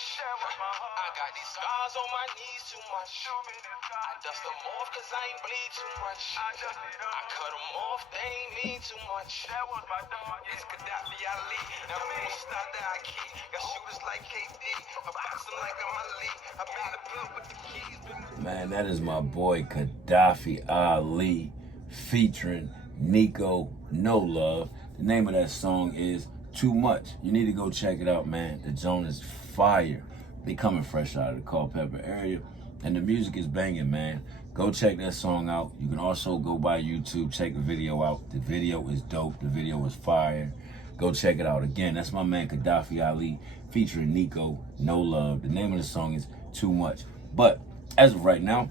much. I got these scars on my knees too much. I dust them off cause I ain't bleed too much. I cut them off, they ain't mean too much. That was my dog, it's Gaddafi Ali. Now who won't stop that I keep? Got shooters like KD, I box them like I'm Ali. I've been the bill with the keys. Man, that is my boy Gaddafi Ali featuring Nico No Love. The name of that song is Too Much. You need to go check it out, man. The joint is fire. They coming fresh out of the Culpeper area, and the music is banging, man. Go check that song out. You can also go by YouTube, check the video out. The video is dope. The video is fire. Go check it out. Again, that's my man Gaddafi Ali featuring Nico No Love. The name of the song is Too Much. But as of right now,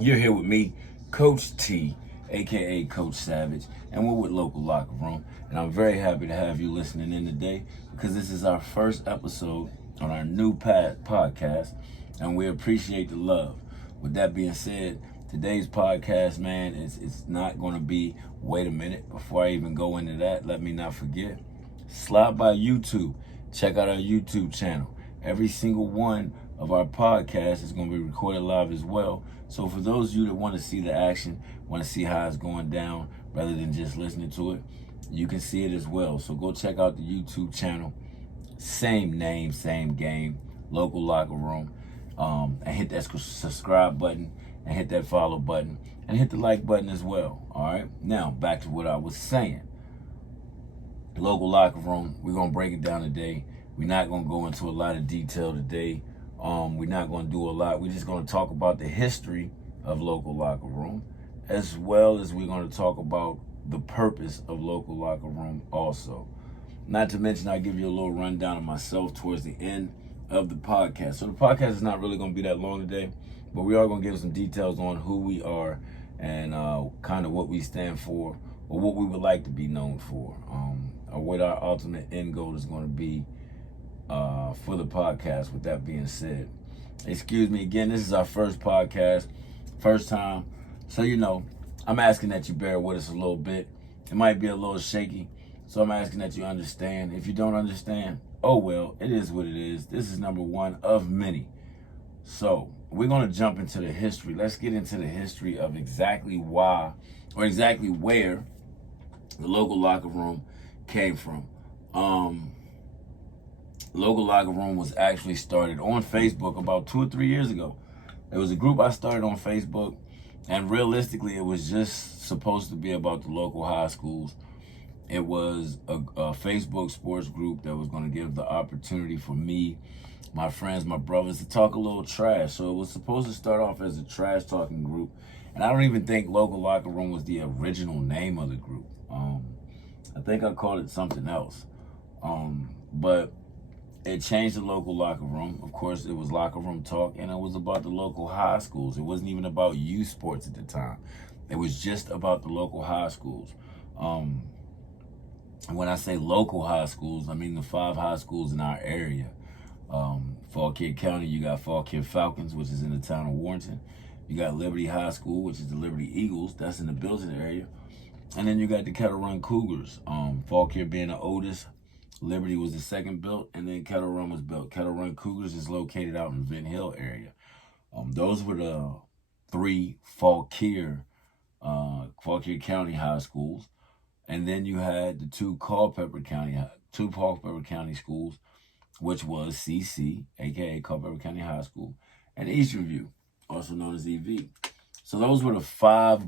you're here with me, Coach T, aka Coach Savage, and we're with Local Locker Room. And I'm very happy to have you listening in today because this is our first episode on our new podcast, and we appreciate the love. With that being said, today's podcast, man, it's not going to be, wait a minute, before I even go into that, let me not forget, slide by YouTube, check out our YouTube channel. Every single one of our podcasts is going to be recorded live as well. So for those of you that want to see the action, want to see how it's going down, rather than just listening to it, you can see it as well. So go check out the YouTube channel. Same name, same game, Local Locker Room. And hit that subscribe button, and hit that follow button, and hit the like button as well. All right. Now back to what I was saying. Local Locker Room. We're gonna break it down today. We're not gonna go into a lot of detail today. We're not gonna do a lot. We're just gonna talk about the history of Local Locker Room, as well as we're gonna talk about the purpose of Local Locker Room also. Not to mention, I'll give you a little rundown of myself towards the end of the podcast. So the podcast is not really going to be that long today, but we are going to give some details on who we are and kind of what we stand for, or what we would like to be known for, or what our ultimate end goal is going to be for the podcast. With that being said, excuse me again, this is our first podcast, first time. So, you know, I'm asking that you bear with us a little bit. It might be a little shaky. So I'm asking that you understand. If you don't understand, oh well, it is what it is. This is number one of many. So we're going to jump into the history. Let's get into the history of exactly why, or exactly where the Local Locker Room came from. Local Locker Room was actually started on Facebook about 2 or 3 years ago. It was a group I started on Facebook, and realistically, it was just supposed to be about the local high schools. It was a Facebook sports group that was going to give the opportunity for me, my friends, my brothers to talk a little trash. So it was supposed to start off as a trash talking group. And I don't even think Local Locker Room was the original name of the group. I think I called it something else. But it changed to Local Locker Room. Of course, it was Locker Room Talk, and it was about the local high schools. It wasn't even about youth sports at the time. It was just about the local high schools. And when I say local high schools, I mean the 5 high schools in our area. Fauquier County, you got Fauquier Falcons, which is in the town of Warrenton. You got Liberty High School, which is the Liberty Eagles. That's in the Bilton area. And then you got the Kettle Run Cougars. Fauquier being the oldest. Liberty was the second built, and then Kettle Run was built. Kettle Run Cougars is located out in Vint Hill area. Those were the 3 Fauquier County high schools. And then you had the 2 Culpeper County schools, which was CC, aka Culpeper County High School, and Eastern View, also known as EV. So those were the 5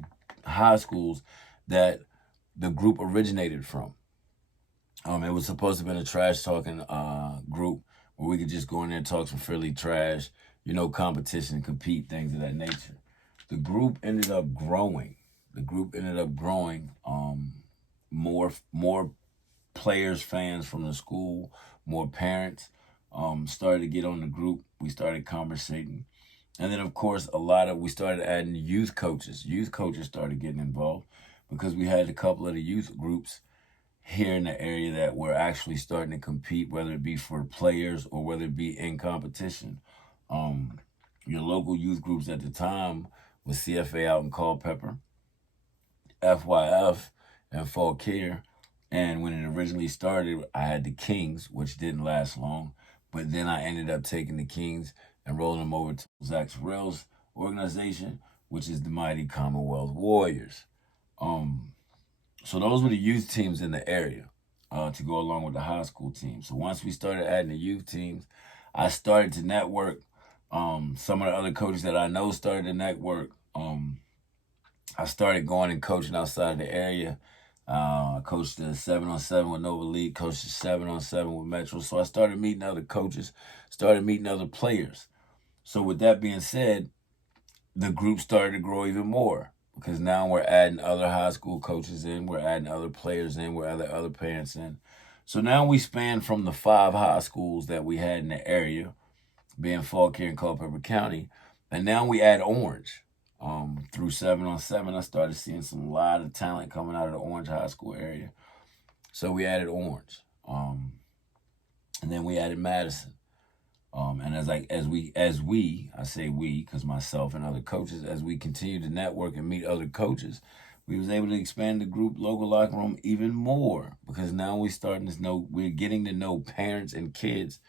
high schools that the group originated from. It was supposed to have been a trash talking group where we could just go in there and talk some friendly trash, you know, competition, compete, things of that nature. The group ended up growing. More players, fans from the school, more parents started to get on the group. We started conversating. And then, of course, we started adding youth coaches. Youth coaches started getting involved because we had a couple of the youth groups here in the area that were actually starting to compete, whether it be for players or whether it be in competition. Your local youth groups at the time was CFA out in Culpeper, FYF, and Fauquier. And when it originally started, I had the Kings, which didn't last long. But then I ended up taking the Kings and rolling them over to Zach Terrell's organization, which is the mighty Commonwealth Warriors. So those were the youth teams in the area to go along with the high school team. So once we started adding the youth teams, I started to network. Some of the other coaches that I know started to network. I started going and coaching outside of the area. I coached the 7-on-7 with Nova League, coached the 7-on-7 with Metro. So I started meeting other coaches, started meeting other players. So with that being said, the group started to grow even more because now we're adding other high school coaches in, we're adding other players in, we're adding other parents in. So now we span from the 5 high schools that we had in the area, being Fauquier and Culpeper County, and now we add Orange. Through 7-on-7, I started seeing some lot of talent coming out of the Orange High School area. So we added Orange. And then we added Madison. And I say we, because myself and other coaches, as we continue to network and meet other coaches, we was able to expand the group local locker room even more because now we're getting to know parents and kids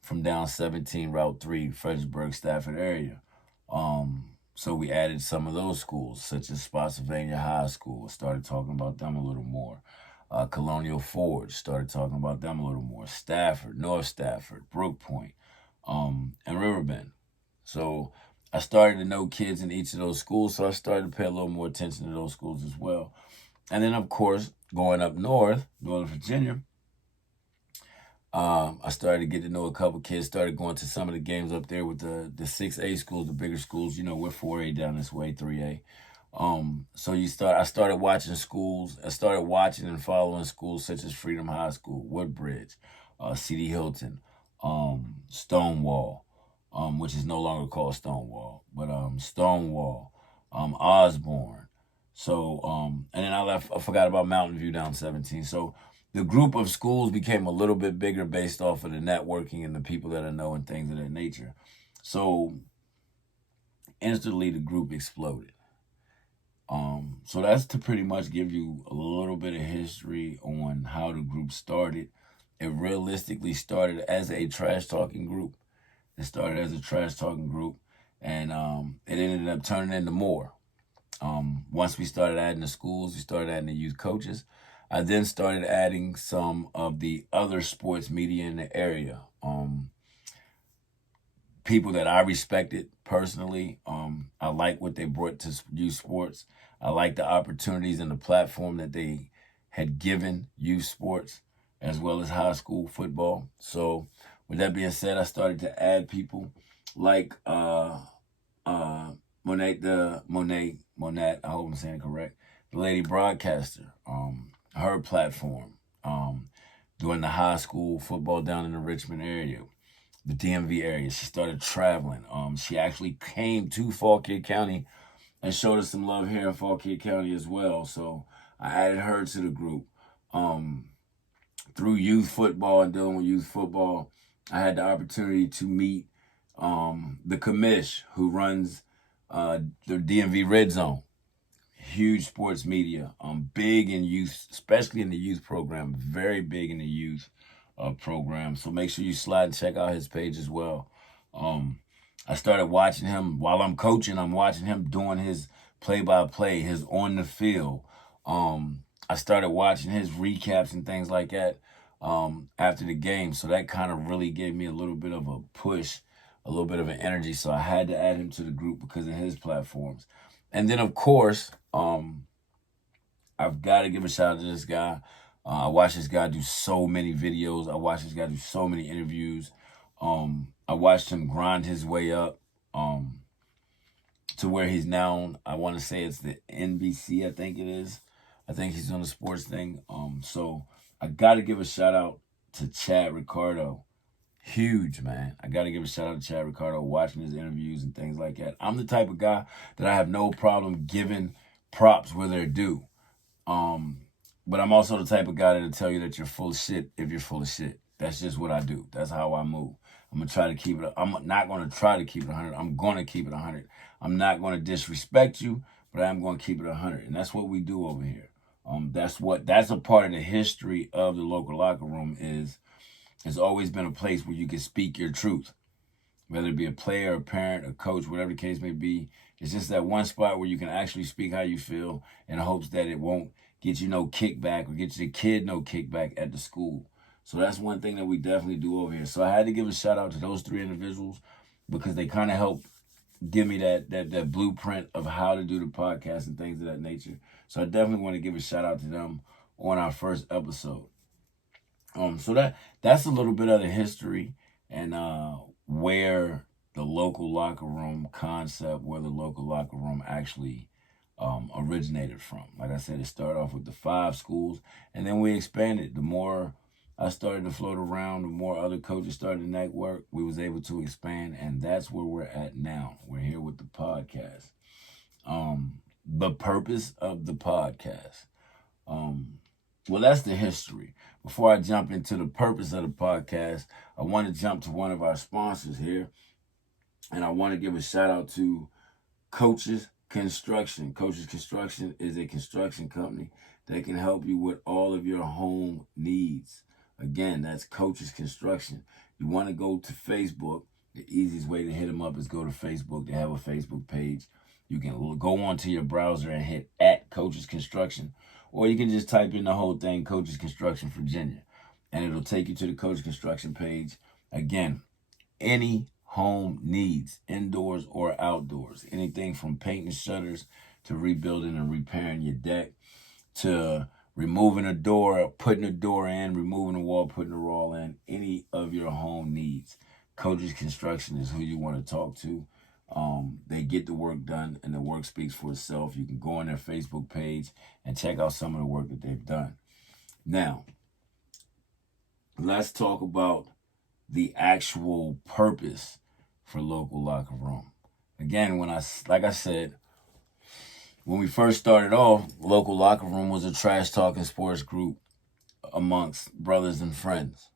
from down 17 Route 3, Fredericksburg, Stafford area. So we added some of those schools, such as Spotsylvania High School. Started talking about them a little more. Colonial Forge, started talking about them a little more. Stafford, North Stafford, Brook Point, and Riverbend. So I started to know kids in each of those schools, so I started to pay a little more attention to those schools as well. And then, of course, going up north, Northern Virginia, I started to get to know a couple kids, started going to some of the games up there with the 6A schools, the bigger schools. You know, we're 4A down this way, 3A. So I started watching schools. I started watching and following schools such as Freedom High School, Woodbridge, C.D. Hilton, Stonewall, which is no longer called Stonewall, but Stonewall, Osborne. So, and then I forgot about Mountain View down 17. So the group of schools became a little bit bigger based off of the networking and the people that I know and things of that nature. So instantly the group exploded. So that's to pretty much give you a little bit of history on how the group started. It realistically started as a trash talking group. It started as a trash talking group, and it ended up turning into more. Once we started adding the schools, we started adding the youth coaches. I then started adding some of the other sports media in the area. People that I respected personally. I like what they brought to youth sports. I like the opportunities and the platform that they had given youth sports as well as high school football. So with that being said, I started to add people like Monet, I hope I'm saying it correct, the lady broadcaster, her platform, doing the high school football down in the Richmond area, the DMV area. She started traveling. She actually came to Fauquier County and showed us some love here in Fauquier County as well. So I added her to the group. Through youth football and dealing with youth football, I had the opportunity to meet the commish who runs the DMV Red Zone. Huge sports media, big in youth, especially in the youth program, very big in the youth program. So make sure you slide and check out his page as well. I started watching him while I'm coaching. I'm watching him doing his play-by-play, his on the field. I started watching his recaps and things like that after the game. So that kind of really gave me a little bit of a push, a little bit of an energy. So I had to add him to the group because of his platforms. And then, of course, I've got to give a shout out to this guy. I watched this guy do so many videos. I watched this guy do so many interviews. I watched him grind his way up to where he's now. I want to say it's the NBC, I think it is. I think he's on the sports thing. So I got to give a shout out to Chad Ricardo. Huge, man. I got to give a shout out to Chad Ricardo, watching his interviews and things like that. I'm the type of guy that I have no problem giving props where they're due. But I'm also the type of guy that'll tell you that you're full of shit if you're full of shit. That's just what I do. That's how I move. I'm going to try to keep it. I'm not going to try to keep it 100. I'm going to keep it 100. I'm not going to disrespect you, but I'm going to keep it 100. And that's what we do over here. That's a part of the history of the local locker room is It's always been a place where you can speak your truth, whether it be a player, a parent, a coach, whatever the case may be. It's just that one spot where you can actually speak how you feel in hopes that it won't get you no kickback or get your kid no kickback at the school. So that's one thing that we definitely do over here. So I had to give a shout out to those three individuals because they kind of helped give me that blueprint of how to do the podcast and things of that nature. So I definitely want to give a shout out to them on our first episode. So that's a little bit of the history and where the local locker room concept, where the local locker room actually originated from. Like I said, it started off with the 5 schools, and then we expanded. The more I started to float around, the more other coaches started to network, we was able to expand, and that's where we're at now. We're here with the podcast. The purpose of the podcast. Well, that's the history. Before I jump into the purpose of the podcast, I want to jump to one of our sponsors here, and I want to give a shout out to Coaches Construction. Coaches Construction is a construction company that can help you with all of your home needs. Again, that's Coaches Construction. You want to go to Facebook. The easiest way to hit them up is go to Facebook. They have a Facebook page. You can go onto your browser and hit @Coaches Construction, or you can just type in the whole thing, Coaches Construction Virginia, and it'll take you to the Coaches Construction page. Again, any home needs, indoors or outdoors, anything from painting shutters to rebuilding and repairing your deck to removing a door, putting a door in, removing a wall, putting a wall in, any of your home needs. Coaches Construction is who you want to talk to. They get the work done, and the work speaks for itself. You can go on their Facebook page and check out some of the work that they've done. Now, let's talk about the actual purpose for Local Locker Room. Again, like I said, when we first started off, Local Locker Room was a trash talking sports group amongst brothers and friends.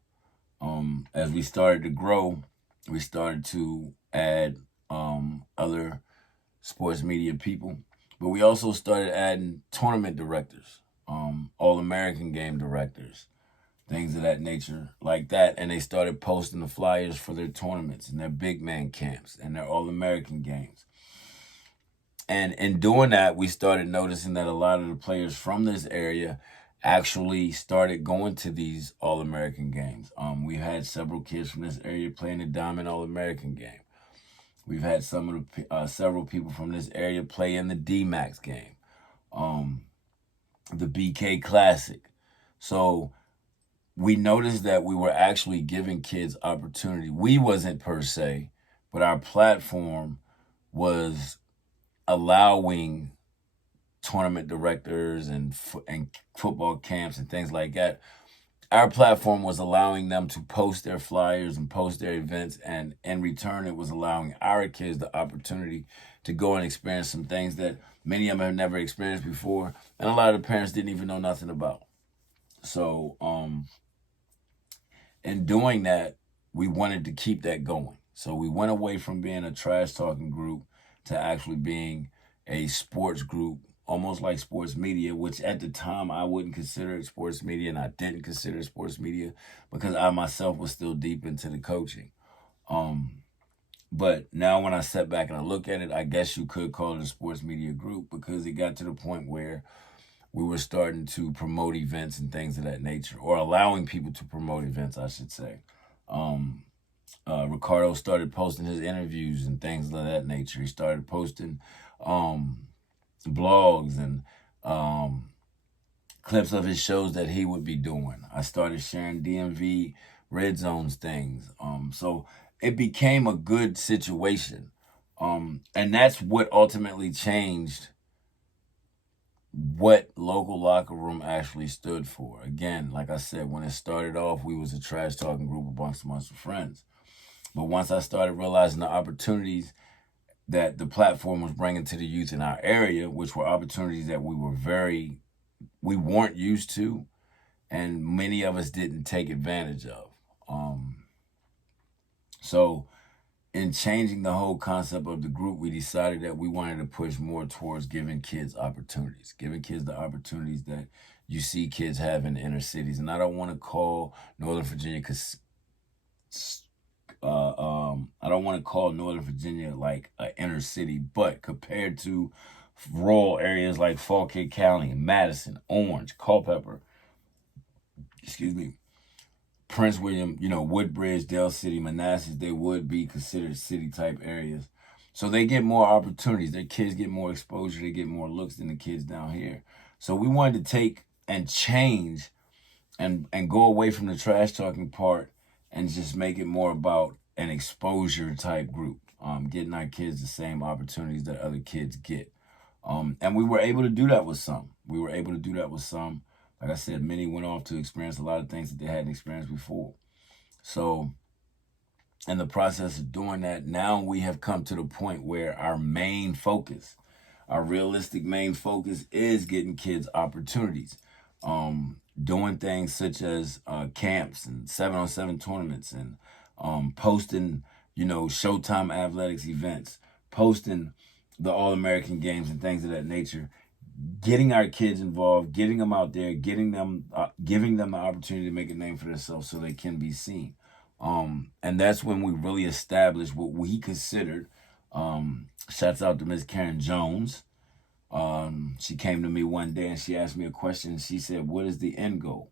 As we started to grow, we started to add other sports media people, but we also started adding tournament directors, All-American game directors, things of that nature like that. And they started posting the flyers for their tournaments and their big man camps and their All-American games. And in doing that, we started noticing that a lot of the players from this area actually started going to these All-American games. We had several kids from this area playing the Diamond All-American game. We've had several people from this area play in the D-Max game, the BK Classic. So we noticed that we were actually giving kids opportunity. We wasn't per se, but our platform was allowing tournament directors and football camps and things like that. Our platform was allowing them to post their flyers and post their events, and in return, it was allowing our kids the opportunity to go and experience some things that many of them have never experienced before, and a lot of the parents didn't even know nothing about. So, in doing that, we wanted to keep that going. So we went away from being a trash talking group to actually being a sports group, almost like sports media, which at the time I wouldn't consider it sports media, and I didn't consider it sports media because I myself was still deep into the coaching. But now when I step back and I look at it, I guess you could call it a sports media group because it got to the point where we were starting to promote events and things of that nature, or allowing people to promote events, I should say. Ricardo started posting his interviews and things of that nature. He started posting blogs and clips of his shows that he would be doing. I started sharing DMV Red Zones things. So it became a good situation. And that's what ultimately changed what Local Locker Room actually stood for. Again, like I said, when it started off, we was a trash talking group amongst friends. But once I started realizing the opportunities that the platform was bringing to the youth in our area, which were opportunities that we weren't used to, and many of us didn't take advantage of. So in changing the whole concept of the group, we decided that we wanted to push more towards giving kids opportunities, giving kids the opportunities that you see kids have in the inner cities. And I don't want to call Northern Virginia I don't want to call Northern Virginia like an inner city, but compared to rural areas like Fauquier County, Madison, Orange, Culpeper, Prince William, Woodbridge, Dale City, Manassas, they would be considered city type areas. So they get more opportunities. Their kids get more exposure. They get more looks than the kids down here. So we wanted to take and change and go away from the trash talking part and just make it more about an exposure type group, getting our kids the same opportunities that other kids get. And we were able to do that with some. Like I said, many went off to experience a lot of things that they hadn't experienced before. So in the process of doing that, now we have come to the point where our realistic main focus is getting kids opportunities. Doing things such as camps and 7-on-7 tournaments and posting, Showtime athletics events, posting the All-American games and things of that nature, getting our kids involved, getting them out there, giving them the opportunity to make a name for themselves so they can be seen. And that's when we really established what we considered, shouts out to Miss Karen Jones. She came to me one day and she asked me a question and she said, what is the end goal?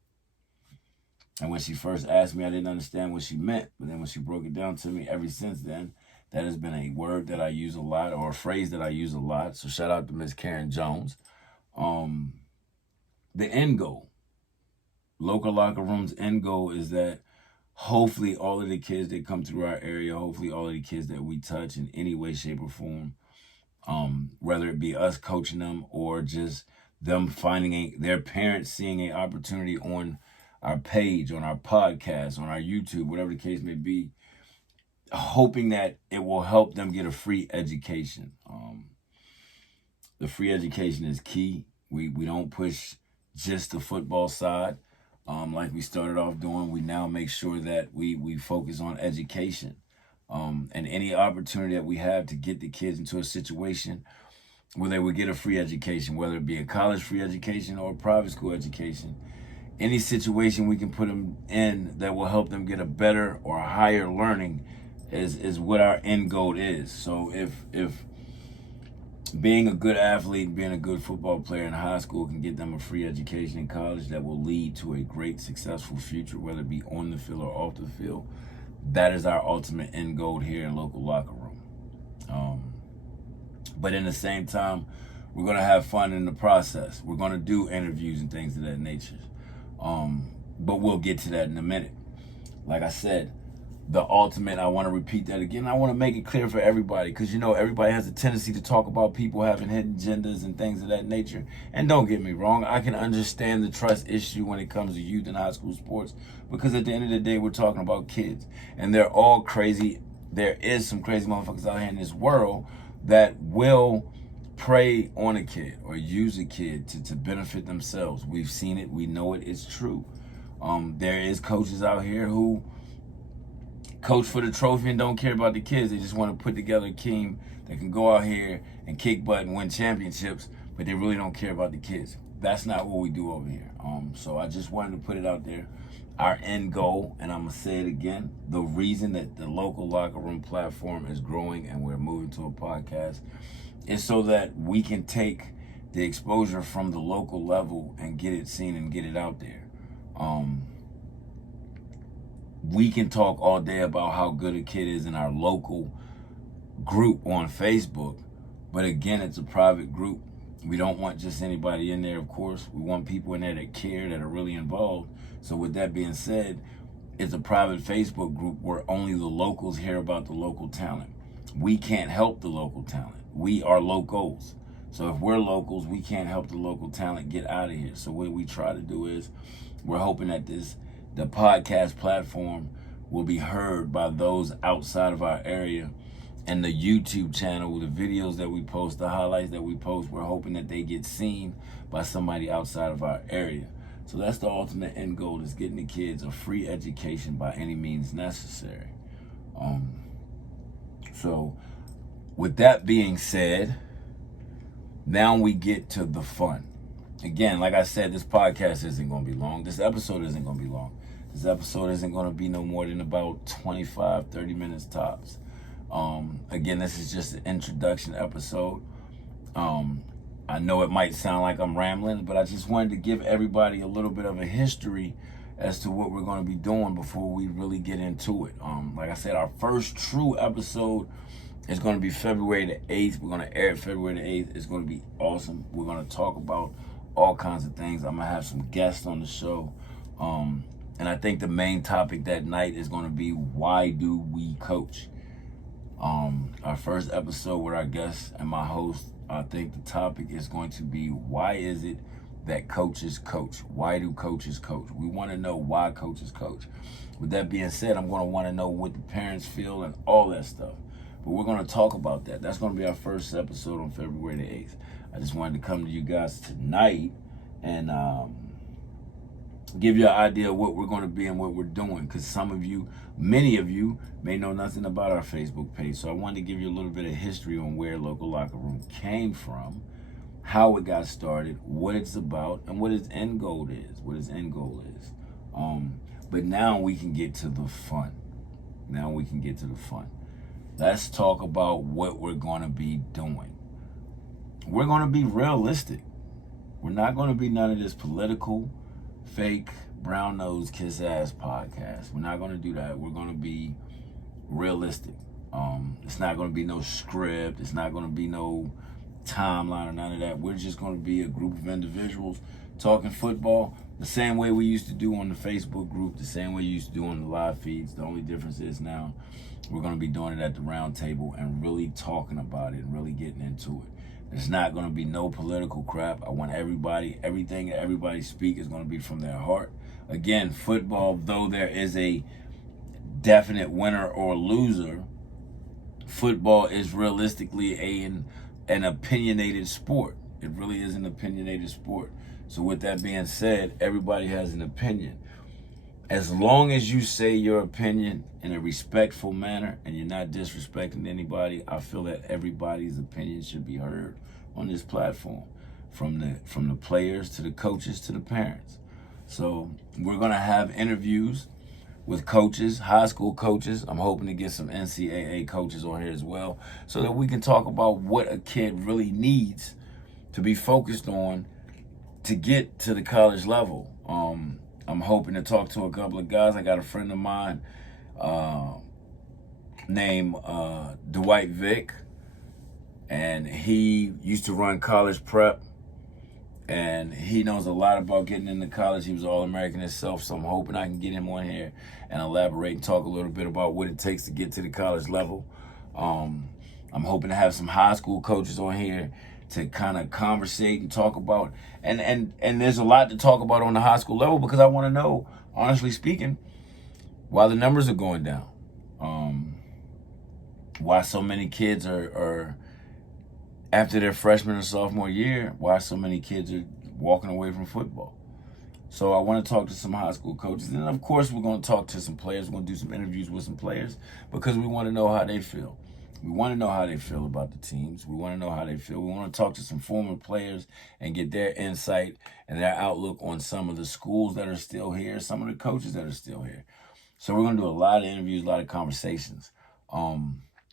And when she first asked me, I didn't understand what she meant. But then when she broke it down to me, ever since then, that has been a word that I use a lot, or a phrase that I use a lot. So shout out to Miss Karen Jones. The end goal, Local Locker Room's end goal is that hopefully all of the kids that come through our area, hopefully all of the kids that we touch in any way, shape, or form, whether it be us coaching them or just them finding their parents seeing an opportunity on our page, on our podcast, on our YouTube, whatever the case may be, hoping that it will help them get a free education. The free education is key. We don't push just the football side like we started off doing. We now make sure that we focus on education. And any opportunity that we have to get the kids into a situation where they would get a free education, whether it be a college free education or a private school education, any situation we can put them in that will help them get a better or a higher learning is what our end goal is. So if being a good athlete, being a good football player in high school can get them a free education in college that will lead to a great, successful future, whether it be on the field or off the field, that is our ultimate end goal here in Local Locker Room. But in the same time, we're going to have fun in the process. We're going to do interviews and things of that nature. But we'll get to that in a minute. Like I said, the ultimate, I want to repeat that again. I want to make it clear for everybody because, everybody has a tendency to talk about people having hidden agendas and things of that nature. And don't get me wrong, I can understand the trust issue when it comes to youth and high school sports because at the end of the day, we're talking about kids. And they're all crazy. There is some crazy motherfuckers out here in this world that will prey on a kid or use a kid to benefit themselves. We've seen it. We know it. It's true. There is coaches out here who coach for the trophy and don't care about the kids. They just want to put together a team that can go out here and kick butt and win championships, but they really don't care about the kids. That's not what we do over here. So I just wanted to put it out there. Our end goal, and I'm going to say it again, the reason that the Local Locker Room platform is growing and we're moving to a podcast is so that we can take the exposure from the local level and get it seen and get it out there. We can talk all day about how good a kid is in our local group on Facebook, but again, it's a private group. We don't want just anybody in there, of course. We want people in there that care, that are really involved. So with that being said, it's a private Facebook group where only the locals hear about the local talent. We can't help the local talent. We are locals. So if we're locals, we can't help the local talent get out of here. So what we try to do is we're hoping that the podcast platform will be heard by those outside of our area, and the YouTube channel, the videos that we post, the highlights that we post, we're hoping that they get seen by somebody outside of our area. So that's the ultimate end goal, is getting the kids a free education by any means necessary. So with that being said, now we get to the fun. Again, like I said, this podcast isn't going to be long. This episode isn't going to be long. This episode isn't going to be no more than about 25, 30 minutes tops. Again, this is just an introduction episode. I know it might sound like I'm rambling, but I just wanted to give everybody a little bit of a history as to what we're going to be doing before we really get into it. Like I said, our first true episode is going to be February the 8th. We're going to air it February the 8th. It's going to be awesome. We're going to talk about all kinds of things. I'm going to have some guests on the show. And I think the main topic that night is going to be, why do we coach? Our first episode with our guests and my host, I think the topic is going to be, why is it that coaches coach? Why do coaches coach? We want to know why coaches coach. With that being said, I'm going to want to know what the parents feel and all that stuff. But we're going to talk about that. That's going to be our first episode on February the 8th. I just wanted to come to you guys tonight and give you an idea of what we're going to be and what we're doing, because some of you, many of you, may know nothing about our Facebook page. So I wanted to give you a little bit of history on where Local Locker Room came from, how it got started, what it's about, and what its end goal is. But now we can get to the fun. Let's talk about what we're going to be doing. We're going to be realistic. We're not going to be none of this political, fake, brown-nosed, kiss-ass podcast. We're not going to do that. We're going to be realistic. It's not going to be no script. It's not going to be no timeline or none of that. We're just going to be a group of individuals talking football the same way we used to do on the Facebook group, the same way we used to do on the live feeds. The only difference is now we're going to be doing it at the round table and really talking about it and really getting into it. There's not going to be no political crap. I want everything everybody speak is going to be from their heart. Again, football, though there is a definite winner or loser, football is realistically an opinionated sport. It really is an opinionated sport. So with that being said, everybody has an opinion. As long as you say your opinion in a respectful manner and you're not disrespecting anybody, I feel that everybody's opinion should be heard on this platform, from the players to the coaches to the parents. So we're going to have interviews with coaches, high school coaches. I'm hoping to get some NCAA coaches on here as well, so that we can talk about what a kid really needs to be focused on to get to the college level. I'm hoping to talk to a couple of guys. I got a friend of mine named Dwight Vick, and he used to run college prep, and he knows a lot about getting into college. He was All-American himself, so I'm hoping I can get him on here and elaborate and talk a little bit about what it takes to get to the college level. I'm hoping to have some high school coaches on here to kind of conversate and talk about, and there's a lot to talk about on the high school level, because I want to know, honestly speaking, why the numbers are going down, why so many kids are after their freshman or sophomore year, why so many kids are walking away from football. So I want to talk to some high school coaches, and of course we're going to talk to some players. We're going to do some interviews with some players, because we want to know how they feel. We want to know how they feel about the teams. We want to know how they feel. We want to talk to some former players and get their insight and their outlook on some of the schools that are still here, some of the coaches that are still here. So we're going to do a lot of interviews, a lot of conversations.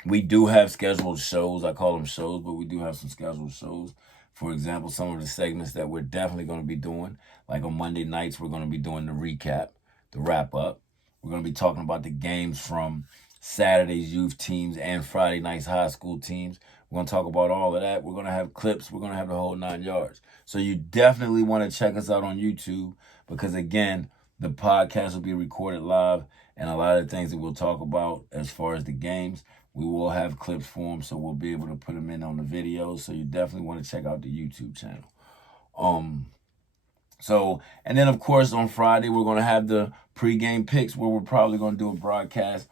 We do have scheduled shows. I call them shows, but we do have some scheduled shows. For example, some of the segments that we're definitely going to be doing, like on Monday nights, we're going to be doing the recap, the wrap-up. We're going to be talking about the games from Saturday's youth teams and Friday night's high school teams. We're going to talk about all of that. We're going to have clips. We're going to have the whole 9 yards. So you definitely want to check us out on YouTube, because, again, the podcast will be recorded live, and a lot of the things that we'll talk about as far as the games, we will have clips for them, so we'll be able to put them in on the videos. So you definitely want to check out the YouTube channel. And then, of course, on Friday, we're going to have the pregame picks, where we're probably going to do a broadcast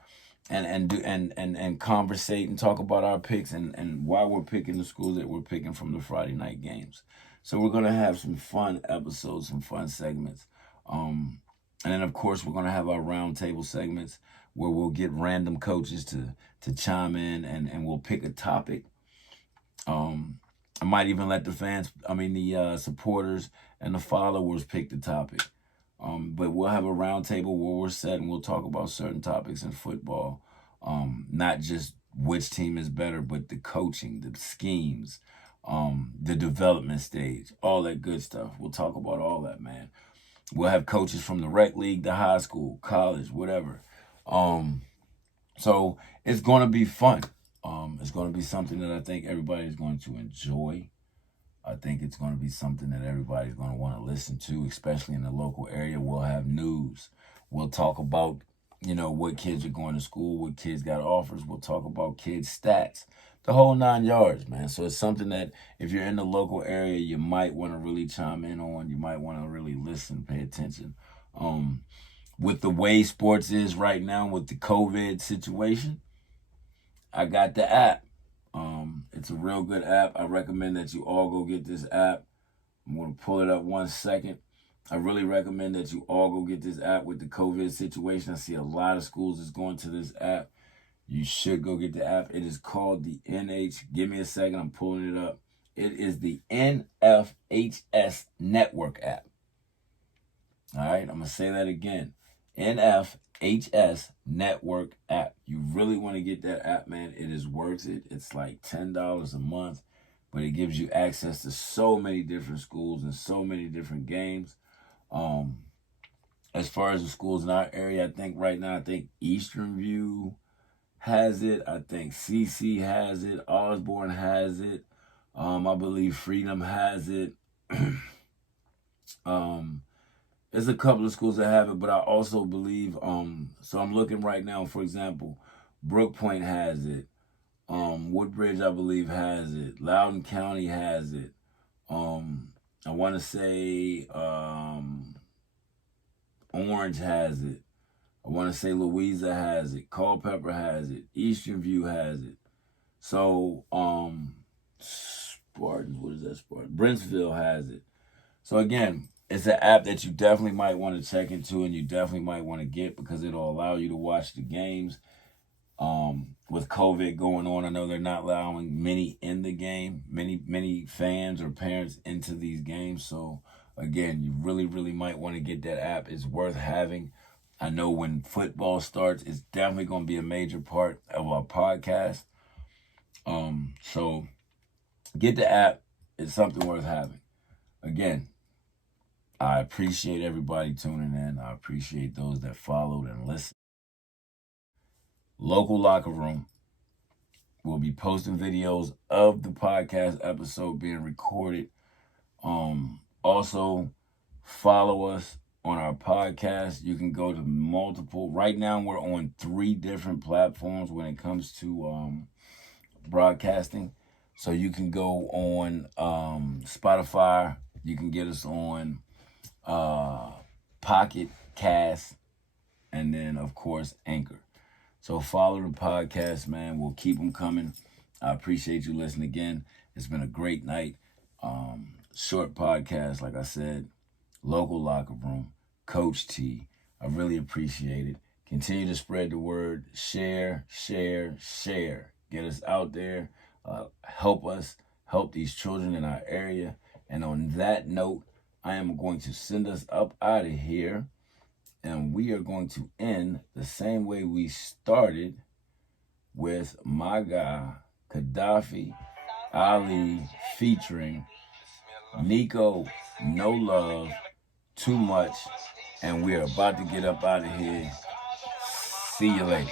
and conversate and talk about our picks and why we're picking the schools that we're picking from the Friday night games. So we're going to have some fun episodes, some fun segments. And then, of course, we're going to have our roundtable segments, where we'll get random coaches to chime in, and we'll pick a topic. I might even let the supporters and the followers pick the topic. But we'll have a round table where we're set and we'll talk about certain topics in football. Not just which team is better, but the coaching, the schemes, the development stage, all that good stuff. We'll talk about all that, man. We'll have coaches from the rec league, the high school, college, whatever. So it's going to be fun. It's going to be something that I think everybody's going to enjoy. I think it's going to be something that everybody's going to want to listen to, especially in the local area. We'll have news. We'll talk about, what kids are going to school, what kids got offers. We'll talk about kids' stats, the whole 9 yards, man. So it's something that if you're in the local area, you might want to really chime in on. You might want to really listen, pay attention. With the way sports is right now with the COVID situation, I got the app. It's a real good app. I recommend that you all go get this app. I'm going to pull it up 1 second. I really recommend that you all go get this app with the COVID situation. I see a lot of schools is going to this app. You should go get the app. It is called the give me a second. I'm pulling it up. It is the NFHS Network app. All right, I'm going to say that again. NFHS Network app. You really want to get that app, man. It is worth it. It's like $10 a month, but it gives you access to so many different schools and so many different games. As far as the schools in our area, I think right now, Eastern View has it. I think CC has it. Osborne has it. I believe Freedom has it. There's a couple of schools that have it, but I also believe, so I'm looking right now, for example, Brook Point has it. Woodbridge, I believe, has it. Loudoun County has it. I want to say Orange has it. I want to say Louisa has it. Culpeper has it. Eastern View has it. So, Spartans, what is that, Spartan? Brentsville has it. So again, it's an app that you definitely might want to check into and you definitely might want to get because it'll allow you to watch the games. With COVID going on, I know they're not allowing many in the game, many fans or parents into these games. So again, you really, really might want to get that app. It's worth having. I know when football starts, it's definitely going to be a major part of our podcast. So get the app. It's something worth having. Again, I appreciate everybody tuning in. I appreciate those that followed and listened. Local Locker Room will be posting videos of the podcast episode being recorded. Also, follow us on our podcast. You can go to multiple. Right now, we're on 3 different platforms when it comes to broadcasting. So you can go on Spotify. You can get us on PocketCasts, and then, of course, Anchor. So follow the podcast, man. We'll keep them coming. I appreciate you listening again. It's been a great night. Short podcast, like I said. Local Locker Room. Coach T. I really appreciate it. Continue to spread the word. Share, share, share. Get us out there. Help us. Help these children in our area. And on that note, I am going to send us up out of here. And we are going to end the same way we started with my guy, Gaddafi Ali, featuring Nico, No Love, Too Much. And we're about to get up out of here. See you later.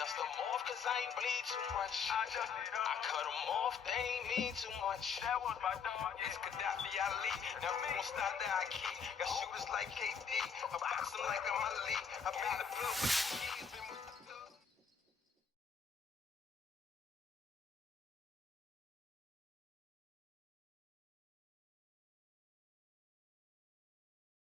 Dust them off cause I ain't bleed too much. I cut them off, they ain't mean too much. That was my dog, it's Gaddafi Ali. Now we gon' stop that I keep. Got shooters like KD, I box them like I'm Ali. I been the blue with the keys, been with the